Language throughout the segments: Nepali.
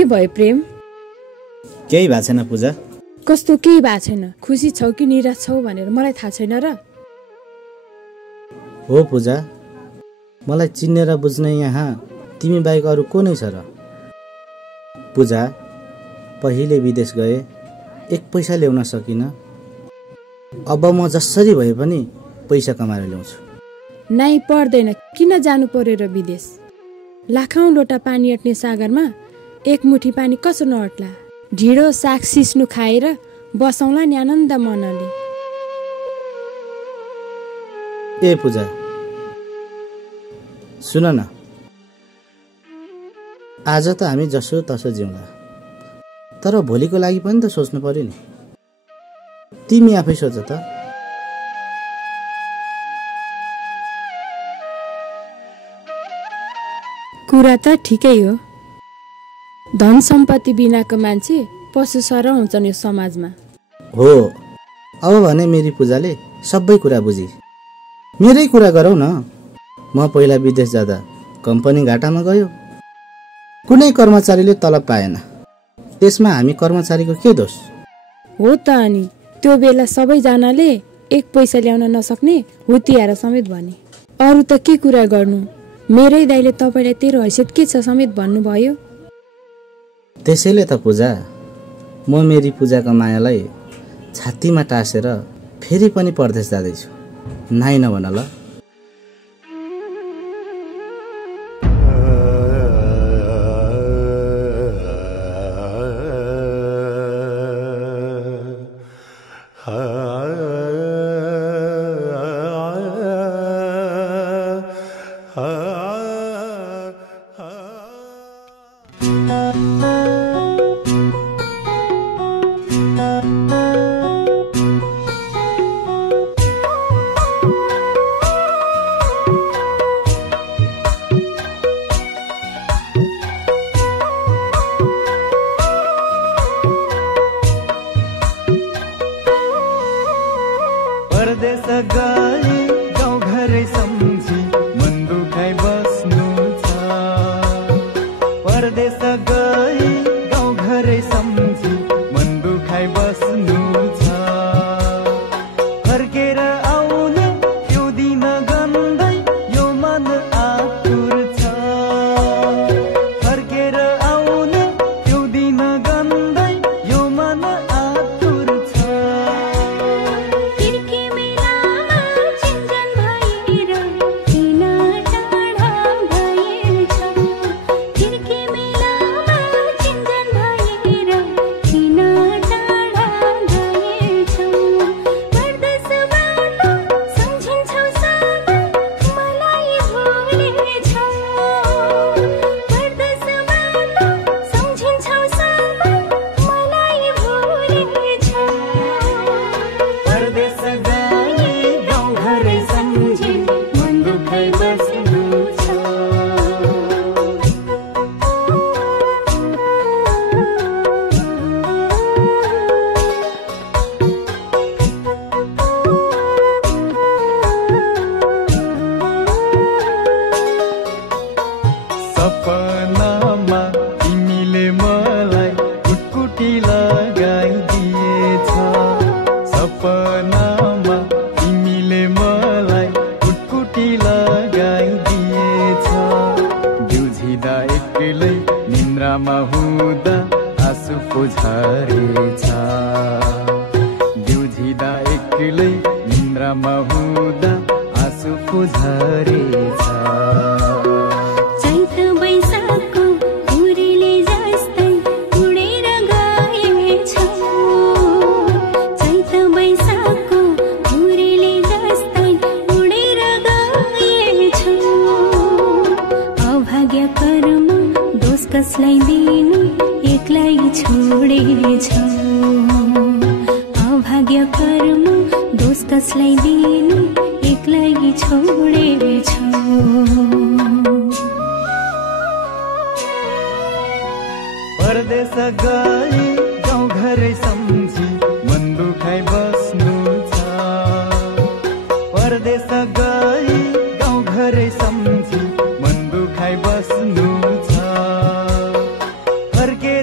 के भयो प्रेम? केही भएको छैन पूजा। कस्तो केही भएको छैन? खुसी छौ कि निराश छौ भनेर मलाई थाहा छैन र? हो पूजा, मलाई चिन्ने र बुझ्ने यहाँ तिमी बाहेक अरू को नै छ र? पूजा, पहिले विदेश गए, एक पैसा ल्याउन सकिनँ। अब म जसरी भए पनि पैसा कमाएर ल्याउँछु। नाइ पर्दैन, किन जानु पर्यो र विदेश? लाखौं लोटा पानी अट्ने सागरमा एक मुठी पानी कसो नअट्ला? ढिँडो साग सिस्नु खाएर बसौँला नि आनन्द मनले। ए पूजा, सुन न, आज त हामी जसो तसो जिउँला, तर भोलिको लागि पनि त सोच्नु पर्यो नि। तिमी आफै सोच त। कुरा त ठिकै हो। धन सम्पत्ति बिनाको मान्छे पशु सरह हुन्छन् यो समाजमा। हो, अब भने मेरी पूजाले सबै कुरा बुझी। मेरै कुरा गरौ न। म पहिला विदेश जाँदा कम्पनी घाटामा गयो, कुनै कर्मचारीले तलब पाएन। त्यसमा हामी कर्मचारीको के दोष? हो त अनि त्यो बेला सबैजनाले एक पैसा ल्याउन नसक्ने हुतियाएर समेत भने। अरू त के कुरा गर्नु, मेरै दाइले तपाईँलाई तेरो हैसियत के छ समेत भन्नुभयो। त्यसैले त पूजा, म मेरी पूजाको मायालाई छातीमा टाँसेर फेरि पनि परदेश जाँदैछु। नाइ नभन ल। परदेश गए गाउँ घरै सम्झी मन दुखाइ बस्नु छ। परदेश गए गाउँ घरै सम्झी मन दुखाइ बस्नु छ। फर्केर आउन त्यो दिन गन्दै यो मन आतुर छ। फर्केर आउन त्यो दिन गन्दै यो मन आतुर छ। सपनामा तिमीले मलाई कुटकुटी लगाइदिएछ। सपनामा तिमीले मलाई कुटकुटी लगाइदिएछ। बिउझिँदा एक्लै निन्द्रामा हुँदा आँसु पो झरेछ। बिउझिँदा एक्लै निन्द्रामा हुँदा आँसु पो झरेछ। कसलाई दिनु एक्लै छोडेछौ। अभाग्य कर्म दोष कसलाई दिनु एक्लै छोडेछौ। परदेश गए गाउँ घरै सम्झी मन दुखाइ बस्नु छ। परदेश गए गाउँ घरै सम्झी मन दुखाइ बस्नु छ। फर्के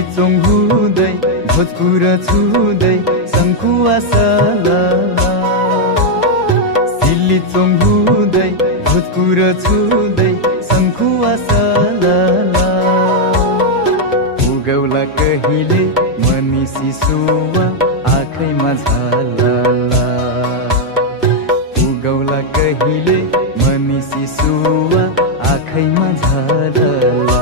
सिलिचोङ हुँदै भोजपुर छुँदै शङ्खुवा सला सिलिचोङ हुँदै भोजपुर छुँदै शङ्खुवा सला पुगौला कहिले मनिसी सुवा आँखैमा झलला पुगौला कहिले मनिसी सुवा आँखैमा झलला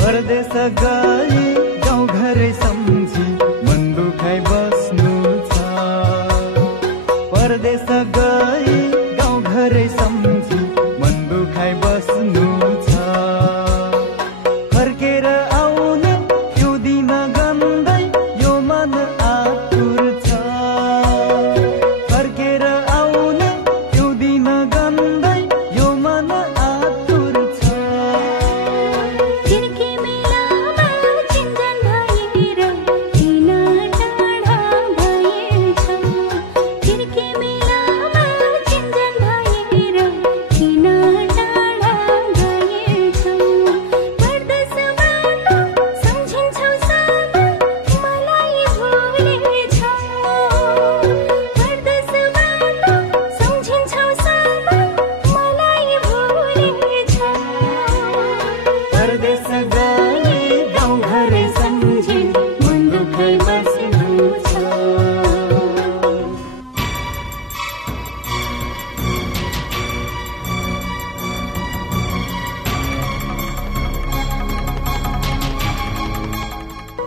परदेश गए गाउँ घरै सम्झी मन दुखाइ बस्नु छ परदेश गए गाउँ घरै सम्झी मन दुखाइ बस्नु छ फर्केर आउन यो दिन गन्दै यो मन आतुर छ फर्केर आउन यो दिन गन्दै यो मन आतुर छ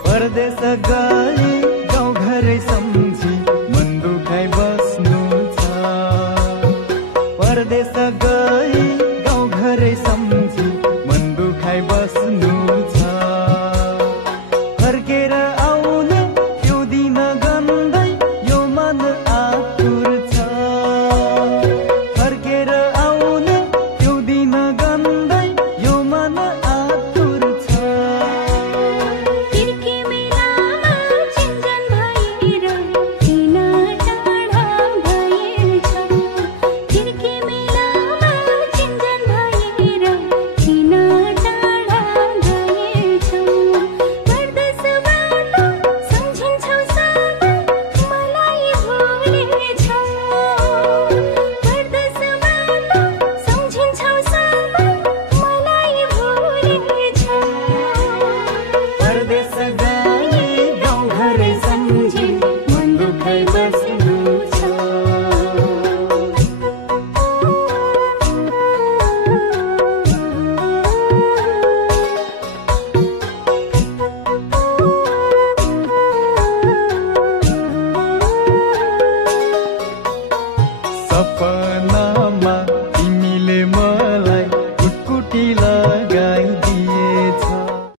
परदेश गए गाउँ घरै सम्झी मन दुखाइ बस्नु छ परदेश गए गाउँ घरै सम्झी मन दुखाइ बस्नु छ फर्केर आउन यो दिन गन्दै यो मन आतुर छ फर्केर आउन यो दिन गन्दै यो मन आतुर छ सपनामा तिमीले मलाई कुटकुटी लगाइदियो